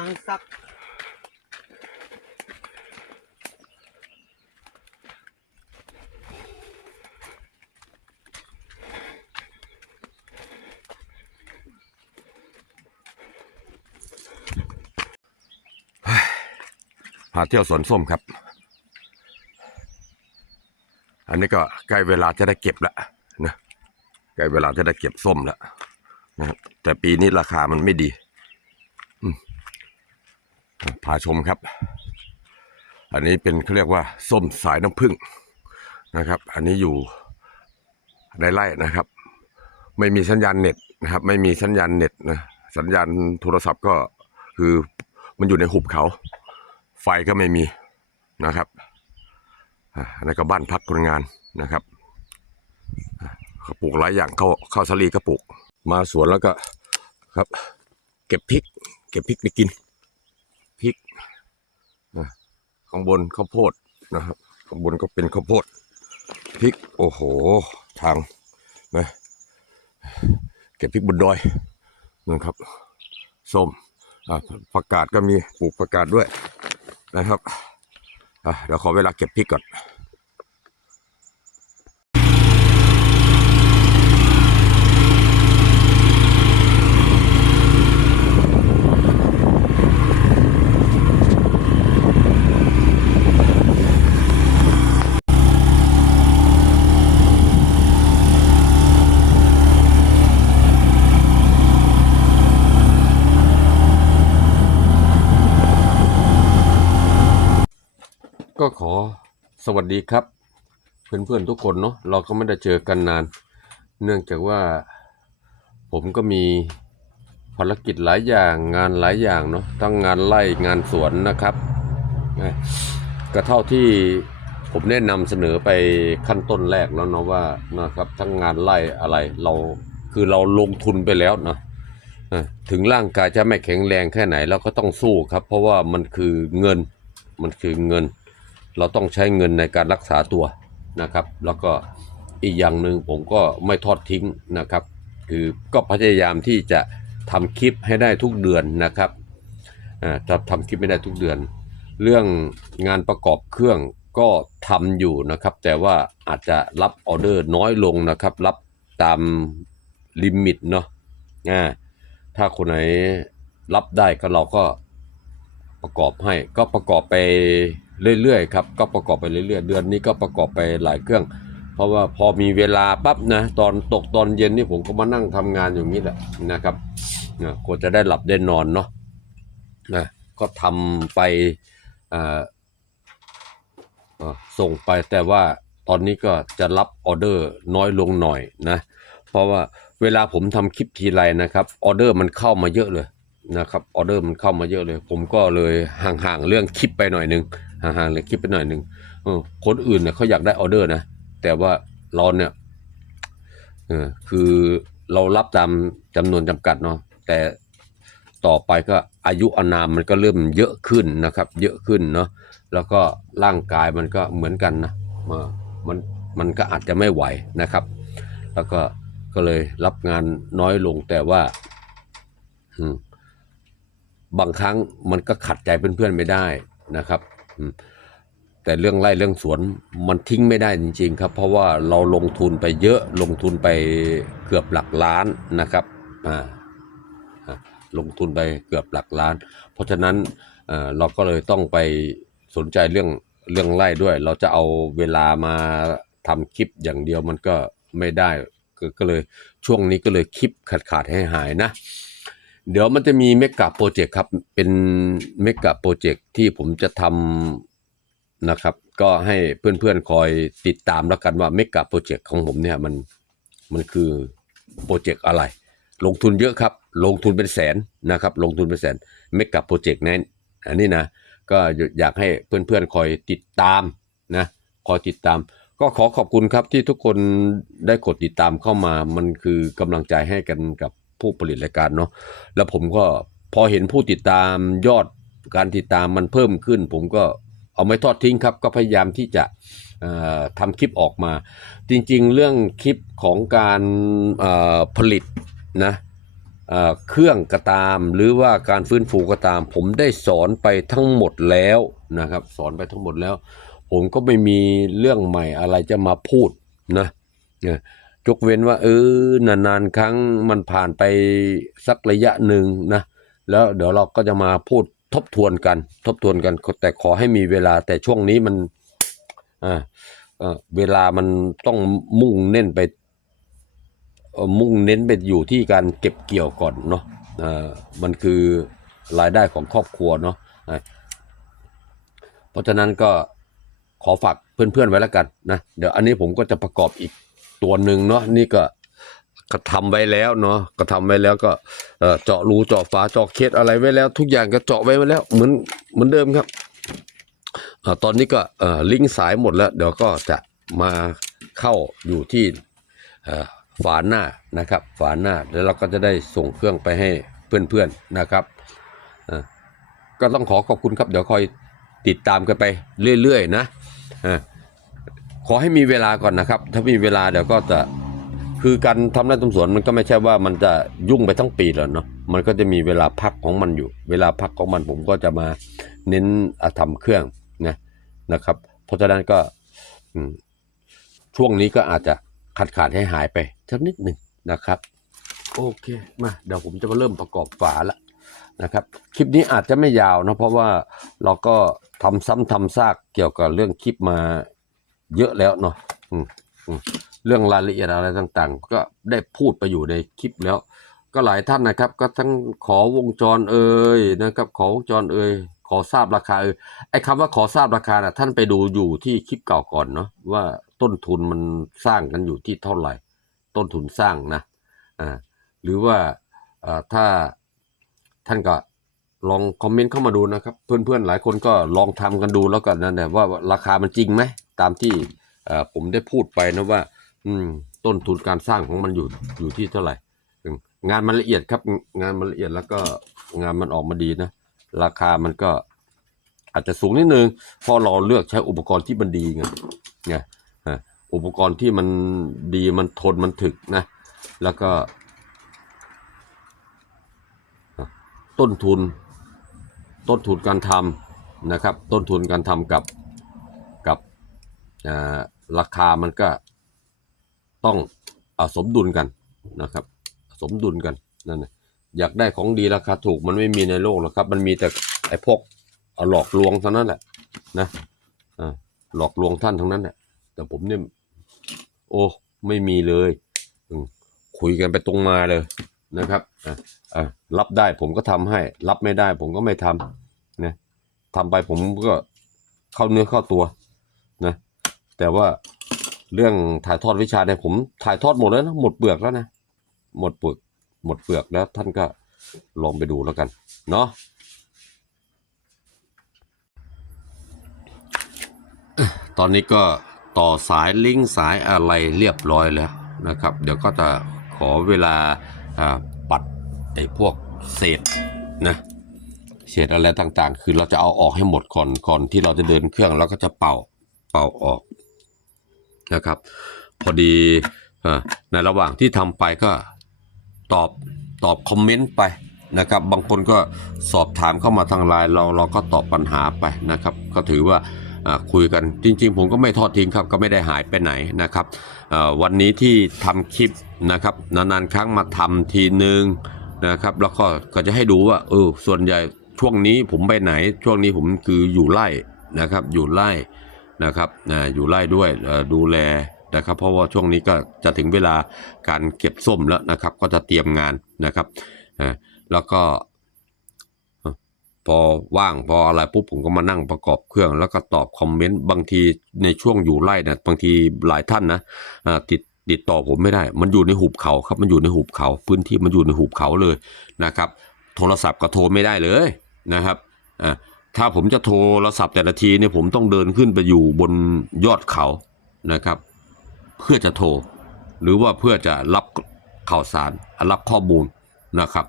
างซัก พาเที่ยวสวนส้มครับ อันนี้ก็ใกล้เวลาจะได้เก็บแล้วนะใกล้เวลาจะได้เก็บส้มแล้วนะแต่ปีนี้ราคามันไม่ดี พาชมครับ อันนี้เป็นเขาเรียกว่าส้มสายน้ำผึ้งนะครับ อันนี้อยู่ในไร่นะครับ ไม่มีสัญญาณเน็ตนะครับ ไม่มีสัญญาณเน็ตนะสัญญาณโทรศัพท์ก็คือมันอยู่ในหุบเขา ไฟก็ไม่มีนะครับอันนี้ก็บ้านพักคนงานนะครับเขาปลูกหลายอย่างเข้าเข้าวสาลีก็ปลูก มาสวนแล้วก็ครับ เก็บพริก เก็บพริกไปกินพริกอ่า ข้างบนข้าวโพดนะครับข้างบนก็เป็นข้าวโพดพริกโอ้โหทางนะเก็บพริกบนดอยนะครับส้มอ่าผักกาดก็มีปลูกผักกาดด้วยนะครับอะเดี๋ยวขอเวลาเก็บพริกก่อน ก็ขอสวัสดีครับ เพื่อนๆทุกคนเนาะเราก็ไม่ได้เจอกันนาน เนื่องจากว่าผมก็มีภารกิจหลายอย่างงานหลายอย่างเนาะทั้งงานไร่งานสวนนะครับนะก็เท่าที่ผมได้นำเสนอไปขั้นต้นแรกแล้วเนาะว่านะครับทั้งงานไร่อะไรเราคือเราลงทุนไปแล้วเนาะถึงร่างกายจะไม่แข็งแรงแค่ไหนเราก็ต้องสู้ครับ เพราะว่ามันคือเงินมันคือเงิน เราต้องใช้เงินในการรักษาตัวนะครับ แล้วก็อีกอย่างหนึ่งผมก็ไม่ทอดทิ้งนะครับ คือก็พยายามที่จะทำคลิปให้ได้ทุกเดือนนะครับอาจะทำคลิปไม่ได้ทุกเดือน เรื่องงานประกอบเครื่องก็ทำอยู่นะครับ แต่ว่าอาจจะรับออเดอร์น้อยลงนะครับ รับตามลิมิตเนาะถ้าคนไหนรับได้ก็เราก็ ประกอบให้ก็ประกอบไปเรื่อยๆครับก็ประกอบไปเรื่อยๆ เดือนนี้ก็ประกอบไปหลายเครื่อง เพราะว่าพอมีเวลาปั๊บนะตอนตกตอนเย็นนี่ผมก็มานั่งทำงานอย่างนี้แหละนะครับนะกว่าจะได้หลับได้นอนเนาะนะก็ทำไปอ่าส่งไปแต่ว่าตอนนี้ก็จะรับออเดอร์น้อยลงหน่อยนะเพราะว่าเวลาผมทำคลิปทีไรนะครับออเดอร์มันเข้ามาเยอะเลย นะครับออเดอร์มันเข้ามาเยอะเลย ผมก็เลยห่างๆเรื่องคลิปไปหน่อยหนึงห่างๆเรื่องคลิปไปหน่อยหนึงเออคนอื่นเนี่ยเขาอยากได้ออเดอร์นะแต่ว่าเราเนี่ยเออคือเรารับตามจำนวนจำกัดเนาะแต่ต่อไปก็อายุอานามมันก็เริ่มเยอะขึ้นนะครับ เยอะขึ้นเนาะแล้วก็ร่างกายมันก็เหมือนกันนะมันมันก็อาจจะไม่ไหวนะครับ แล้วก็ก็เลยรับงานน้อยลงแต่ว่า อืม บางครั้งมันก็ขัดใจเพื่อนๆไม่ได้นะครับแต่เรื่องไร่เรื่องสวนมันทิ้งไม่ได้จริง ๆ ครับ เพราะว่าเราลงทุนไปเยอะลงทุนไปเกือบหลักล้านนะครับอ่าลงทุนไปเกือบหลักล้าน เพราะฉะนั้นเออเราก็เลยต้องไปสนใจเรื่องเรื่องไร่ด้วย เราจะเอาเวลามาทำคลิปอย่างเดียวมันก็ไม่ได้ก็เลยช่วงนี้ก็เลยคลิปขาดขาดให้หายนะ เดี๋ยวมันจะมีเมกะโปรเจกต์ครับ เป็นเมกะโปรเจกต์ที่ผมจะทำนะครับ ก็ให้เพื่อนๆคอยติดตามแล้วกันว่าเมกะโปรเจกต์ของผมเนี่ยมันมันคือโปรเจกต์อะไร ลงทุนเยอะครับ ลงทุนเป็นแสนนะครับ ลงทุนเป็นแสนเมกะโปรเจกต์นั้นอันนี้นะ ก็อยากให้เพื่อนๆคอยติดตามนะ คอยติดตาม ก็ขอขอบคุณครับที่ทุกคนได้กดติดตามเข้ามา มันคือกำลังใจให้กันกับ ผู้ผลิตรายการเนาะแล้วผมก็พอเห็นผู้ติดตามยอดการติดตามมันเพิ่มขึ้น ผมก็เอาไม่ทอดทิ้งครับ ก็พยายามที่จะเอ่อทำคลิปออกมา จริงๆ เรื่องคลิปของการผลิตนะเครื่องก็ตาม หรือว่าการฟื้นฟูก็ตาม ผมได้สอนไปทั้งหมดแล้วนะครับ สอนไปทั้งหมดแล้ว ผมก็ไม่มีเรื่องใหม่อะไรจะมาพูดนะเนี่ ยกเว้นว่า เออนานๆครั้งมันผ่านไปสักระยะหนึ่งนะแล้วเดี๋ยวเราก็จะมาพูดทบทวนกัน ทบทวนกัน แต่ขอให้มีเวลาแต่ช่วงนี้มันอ่าเวลามันต้องมุ่งเน้นไปมุ่งเน้นไปอยู่ที่การเก็บเกี่ยวก่อนเนาะอ่ามันคือรายได้ของครอบครัวเนาะเพราะฉะนั้นก็ขอฝากเพื่อนๆไว้แล้วกันนะ เดี๋ยวอันนี้ผมก็จะประกอบอีก ตัวหนึ่งเนาะนี่ก็ก็ทำไว้แล้วเนาะก็ทำไว้แล้วก็เจาะรูเจาะฝาเจาะเคสอะไรไว้แล้ว ทุกอย่างก็เจาะไว้ไว้แล้วเหมือนเหมือนเดิมครับอตอนนี้ก็ลิงก์สายหมดแล้ว เดี๋ยวก็จะมาเข้าอยู่ที่ฝาหน้านะครับ ฝาหน้าแล้วเราก็จะได้ส่งเครื่องไปให้เพื่อนๆนะครับก็ต้องขอขอบคุณครับเดี๋ยวคอยติดตามกันไปเรื่อยๆนะ ขอให้มีเวลาก่อนนะครับ ถ้ามีเวลาเดี๋ยวก็จะคือการทำไร่ทำสวนมันก็ไม่ใช่ว่ามันจะยุ่งไปทั้งปีหรอกเนาะมันก็จะมีเวลาพักของมันอยู่ เวลาพักของมันผมก็จะมาเน้นอะทำเครื่องนะนะครับ เพราะฉะนั้นก็ช่วงนี้ก็อาจจะขาดขาดให้หายไปสักนิดหนึ่งนะครับ โอเคมาเดี๋ยวผมจะมาเริ่มประกอบฝาละนะครับ คลิปนี้อาจจะไม่ยาวนะเพราะว่าเราก็ทำซ้ำทำซากเกี่ยวกับเรื่องคลิปมา เยอะแล้วเนาะเรื่องรายละเอียดอะไรต่างๆ ก็ได้พูดไปอยู่ในคลิปแล้ว ก็หลายท่านนะครับ ก็ทั้งขอวงจรเอ่ยนะครับ ขอวงจรเอ่ยขอทราบราคาเอ่ยไอ้คำว่าขอทราบราคาน่ะท่านไปดูอยู่ที่คลิปเก่าก่อนเนาะว่าต้นทุนมันสร้างกันอยู่ที่เท่าไหร่ ต้นทุนสร้างนะอ่าหรือว่าอ่าถ้าท่านก็ลองคอมเมนต์เข้ามาดูนะครับ เพื่อนๆหลายคนก็ลองทำกันดูแล้วกันนะเนี่ยว่าราคามันจริงไหม ตามที่ผมได้พูดไปนะว่า อืม ต้นทุนการสร้างของมันอยู่อยู่ที่เท่าไหร่ งานมันละเอียดครับ งานมันละเอียดแล้วก็งานมันออกมาดีนะ ราคามันก็อาจจะสูงนิดนึงเพราะเราเลือกใช้อุปกรณ์ที่มันดีไงไงอะอุปกรณ์ที่มันดีมันทนมันถึกนะ แล้วก็ ต้นทุน ต้นทุนการทำนะครับ ต้นทุนการทำกับ ราคามันก็ต้องอสมดุลกันนะครับ สมดุลกันนั่นนะอยากได้ของดีราคาถูกมันไม่มีในโลกหรอกครับ มันมีแต่ไอ้พวกเอาหลอกลวงเท่านั้นแหละนะหลอกลวงท่านทั้งนั้นแหละแต่ผมเนี่ยโอ้ไม่มีเลยคุยกันไปตรงมาเลยนะครับรับได้ผมก็ทำให้ รับไม่ได้ผมก็ไม่ทำนะทำไปผมก็เข้าเนื้อเข้าตัว แต่ว่าเรื่องถ่ายทอดวิชาเนี่ยผมถ่ายทอดหมดแล้วนะหมดเปลือกแล้วนะหมดเปลือกหมดเปลือกแล้วท่านก็ลองไปดูแล้วกันเนาะตอนนี้ก็ต่อสายลิงก์สายอะไรเรียบร้อยแล้วนะครับ เดี๋ยวก็จะขอเวลาปัดไอ้พวกเศษนะเศษอะไรต่างๆ คือเราจะเอาออกให้หมดก่อนก่อนที่เราจะเดินเครื่องแล้วก็จะเป่าเป่าออก นะครับ พอดีอในระหว่างที่ทำไปก็ตอบตอบคอมเมนต์ไปนะครับ บางคนก็สอบถามเข้ามาทางไลน์เราเราก็ตอบปัญหาไปนะครับ ก็ถือว่าคุยกันจริง ๆ ผมก็ไม่ทอดทิ้งครับก็ไม่ได้หายไปไหนนะครับวันนี้ที่ทำคลิปนะครับนานๆครั้งมาทำทีนึงนะครับ แล้วก็ก็จะให้ดูว่าเออส่วนใหญ่ช่วงนี้ผมไปไหนช่วงนี้ผมคืออยู่ไร่นะครับ อยู่ไร่ นะครับนะอยู่ไล่ด้วยดูแลนะครับ เพราะว่าช่วงนี้ก็จะถึงเวลาการเก็บส้มแล้วนะครับ ก็จะเตรียมงานนะครับแล้วก็พอว่างพออะไรปุ๊บผมก็มานั่งประกอบเครื่อง แล้วก็ตอบคอมเมนต์บางทีในช่วงอยู่ไล่นะบางทีหลายท่านนะติดติดต่อผมไม่ได้ มันอยู่ในหุบเขาครับ มันอยู่ในหุบเขา พื้นที่มันอยู่ในหุบเขาเลยนะครับ โทรศัพท์ก็โทรไม่ได้เลยนะครับอ่า ถ้าผมจะโทรศัพท์แต่ละทีเนี่ยผมต้องเดินขึ้นไปอยู่บนยอดเขานะครับ เพื่อจะโทร หรือว่าเพื่อจะรับข่าวสารรับข้อมูลนะครับ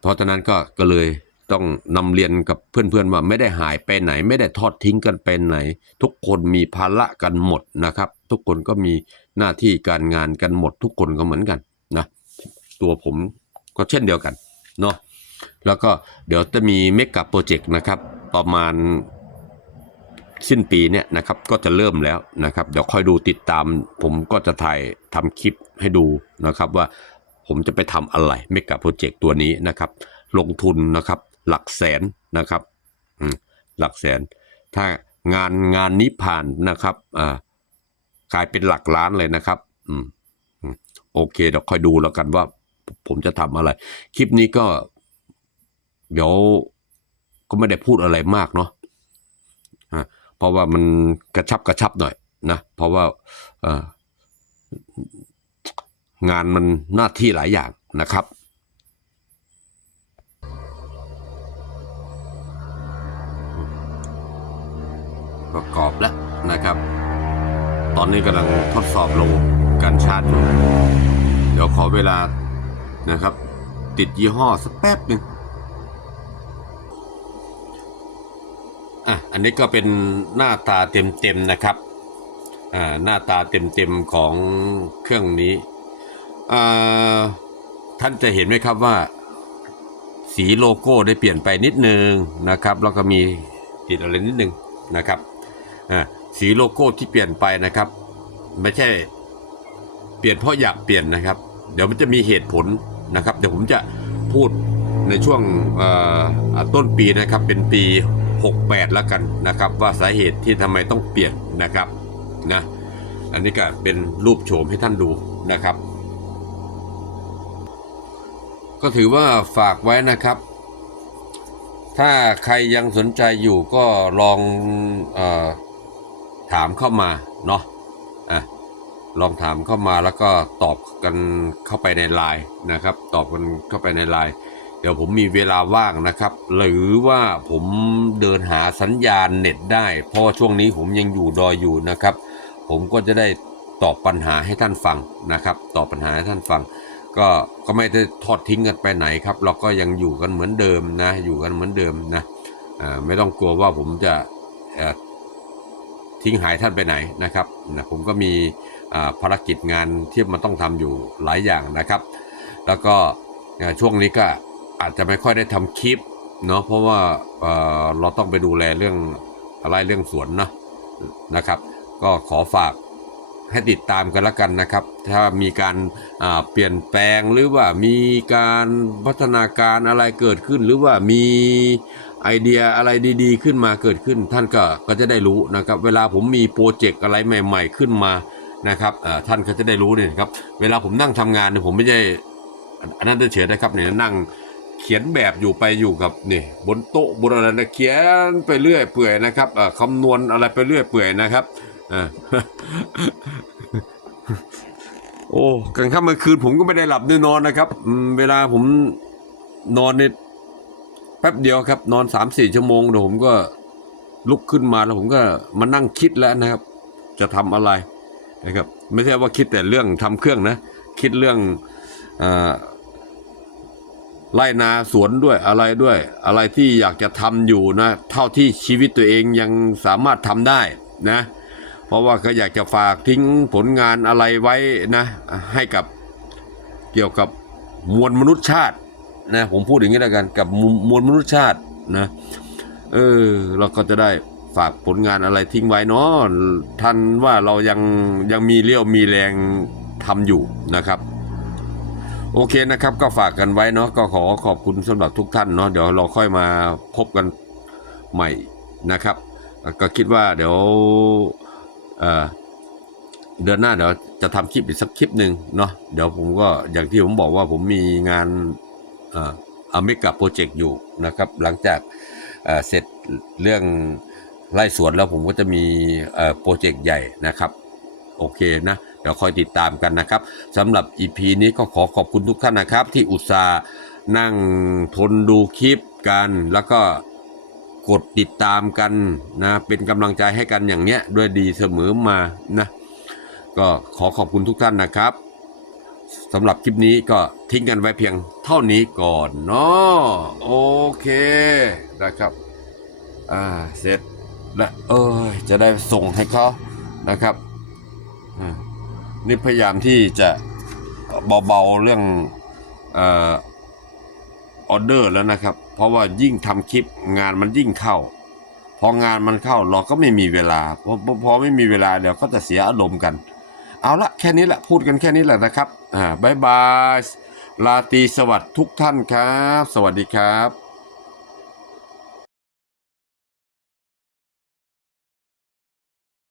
เพราะฉะนั้นก็ก็เลยต้องนำเรียนกับเพื่อนๆว่าไม่ได้หายไปไหน ไม่ได้ทอดทิ้งกันไปไหน ทุกคนมีภาระกันหมดนะครับ ทุกคนก็มีหน้าที่การงานกันหมด ทุกคนก็เหมือนกันนะตัวผมก็เช่นเดียวกันเนาะ แล้วก็เดี๋ยวจะมีเมกะโปรเจกต์นะครับประมาณสิ้นปีเนี่ยนะครับก็จะเริ่มแล้วนะครับเดี๋ยวค่อยดูติดตาม ผมก็จะถ่ายทำคลิปให้ดูนะครับว่าผมจะไปทำอะไรเมกะโปรเจกต์ตัวนี้นะครับ ลงทุนนะครับหลักแสนนะครับหลักแสน ถ้างานงานนี้ผ่านนะครับอ่ากลายเป็นหลักล้านเลยนะครับอืมอืมโอเคเดี๋ยวค่อยดูแล้วกันว่าผมจะทำอะไร คลิปนี้ก็ เดี๋ยวก็ไม่ได้พูดอะไรมากเนาะเพราะว่ามันกระชับกระชับหน่อยนะเพราะว่างานมันหน้าที่หลายอย่างนะครับประกอบแล้วนะครับ ตอนนี้กำลังทดสอบลงการชาร์จอยู่ เดี๋ยวขอเวลานะครับ ติดยี่ห้อสักแป๊บหนึ่ง อะอันนี้ก็เป็นหน้าตาเต็มๆนะครับอ่าหน้าตาเต็มๆของเครื่องนี้อ่าท่านจะเห็นไหมครับว่า สีโลโก้ได้เปลี่ยนไปนิดนึงนะครับแล้วก็มีติดอะไรนิดนึงนะครับอ่าสีโลโก้ที่เปลี่ยนไปนะครับ ไม่ใช่เปลี่ยนเพราะอยากเปลี่ยนนะครับ เดี๋ยวมันจะมีเหตุผลนะครับ เดี๋ยวผมจะพูดในช่วงต้นปีนะครับเป็นปี 68 แล้วกันนะครับ ว่าสาเหตุที่ทำไมต้องเปลี่ยนนะครับนะอันนี้ก็เป็นรูปโฉมให้ท่านดูนะครับ ก็ถือว่าฝากไว้นะครับ ถ้าใครยังสนใจอยู่ก็ลองออถามเข้ามาเนาะอะลองถามเข้ามาแล้วก็ตอบกันเข้าไปในไลน์นะครับ ตอบกันเข้าไปในไลน์ เดี๋ยวผมมีเวลาว่างนะครับ หรือว่าผมเดินหาสัญญาณเน็ตได้ เพราะช่วงนี้ผมยังอยู่ดอยอยู่นะครับ ผมก็จะได้ตอบปัญหาให้ท่านฟังนะครับ ตอบปัญหาให้ท่านฟัง ก็ก็ไม่ได้ทอดทิ้งกันไปไหนครับ เราก็ยังอยู่กันเหมือนเดิมนะ อยู่กันเหมือนเดิมนะอ่าไม่ต้องกลัวว่าผมจะทิ้งหายท่านไปไหนนะครับนะผมก็มีภารกิจงานที่มันต้องทำอยู่หลายอย่างนะครับ แล้วก็ช่วงนี้ก็ อาจจะไม่ค่อยได้ทำคลิปเนาะเพราะว่าเเราต้องไปดูแลเรื่องอะไรเรื่องสวนนะนะครับ ก็ขอฝากให้ติดตามกันละกันนะครับ ถ้ามีการอ่าเปลี่ยนแปลงหรือว่ามีการพัฒนาการอะไรเกิดขึ้น หรือว่ามีไอเดียอะไรดีๆ ขึ้นมาเกิดขึ้น ท่านก็ก็จะได้รู้นะครับ เวลาผมมีโปรเจกต์อะไรใหม่ ๆ ขึ้นมานะครับท่านก็จะได้รู้เนี่ยครับ เวลาผมนั่งทำงานเนี่ยผมไม่ใช่อันนั้นเฉยนะครับเนี่ยนั่ง เขียนแบบอยู่ไปอยู่กับนี่บนโต๊ะบนอะไรนะเขียนไปเรื่อยเปื่อยนะครับคำนวณอะไรไปเรื่อยเปื่อยนะครับอโอ้กลางค่ำกลางคืนผมก็ไม่ได้หลับได้นอนนะครับเวลาผมนอนเนี่ยแป๊บเดียวครับ นอนสามสี่ชั่วโมงเดี๋ยวผมก็ลุกขึ้นมาแล้วผมก็มานั่งคิดแล้วนะครับ จะทำอะไรนะครับ ไม่ใช่ว่าคิดแต่เรื่องทำเครื่องนะ คิดเรื่องอ่า ไร่นาสวนด้วยอะไรด้วย อะไรที่อยากจะทำอยู่นะ เท่าที่ชีวิตตัวเองยังสามารถทำได้นะ เพราะว่าก็อยากจะฝากทิ้งผลงานอะไรไว้นะ ให้กับเกี่ยวกับมวลมนุษยชาตินะผมพูดอย่างนี้แล้วกันกับมวมวลมนุษยชาตินะเออเราก็จะได้ฝากผลงานอะไรทิ้งไว้เนาะท่านว่าเรายังยังมีเลี้ยวมีแรงทำอยู่นะครับ โอเคนะครับก็ฝากกันไว้เนาะก็ขอขอบคุณสำหรับทุกท่านเนาะเดี๋ยวเราค่อยมาพบกันใหม่นะครับ ก็คิดว่าเดี๋ยวเเดือนหน้าเดี๋ยวจะทำคลิปอีกสักคลิปหนึ่งเนาะเดี๋ยวผมก็อย่างที่ผมบอกว่าผมมีงานเอเมริกาโปรเจกต์อยู่นะครับ หลังจากเเสร็จเรื่องไร่สวนแล้วผมก็จะมีโปรเจกต์ใหญ่นะครับ โอเคนะ ดี๋ยวคอยติดตามกันนะครับสำหรับ EP นี้ก็ขอขอบคุณทุกท่านนะครับ ที่อุตส่าห์นั่งทนดูคลิปกันแล้วก็กดติดตามกันนะเป็นกำลังใจให้กันอย่างเนี้ยด้วยดีเสมอมานะก็ขอขอบคุณทุกท่านนะครับสำหรับคลิปนี้ก็ทิ้งกันไว้เพียงเท่านี้ก่อนเนาะโอเคนะครับอ่าเสร็จและเออจะได้ส่งให้เขานะครับอ่า นี่พยายามที่จะเบาๆเรื่องออเดอร์แล้วนะครับ เพราะว่ายิ่งทำคลิปงานมันยิ่งเข้า พองานมันเข้าเราก็ไม่มีเวลาพอพอไม่มีเวลาเดี๋ยวก็จะเสียอารมณ์กัน เอาละแค่นี้แหละพูดกันแค่นี้แหละนะครับอ่าบายบายลาตีสวัสดิ์ทุกท่านครับ สวัสดีครับ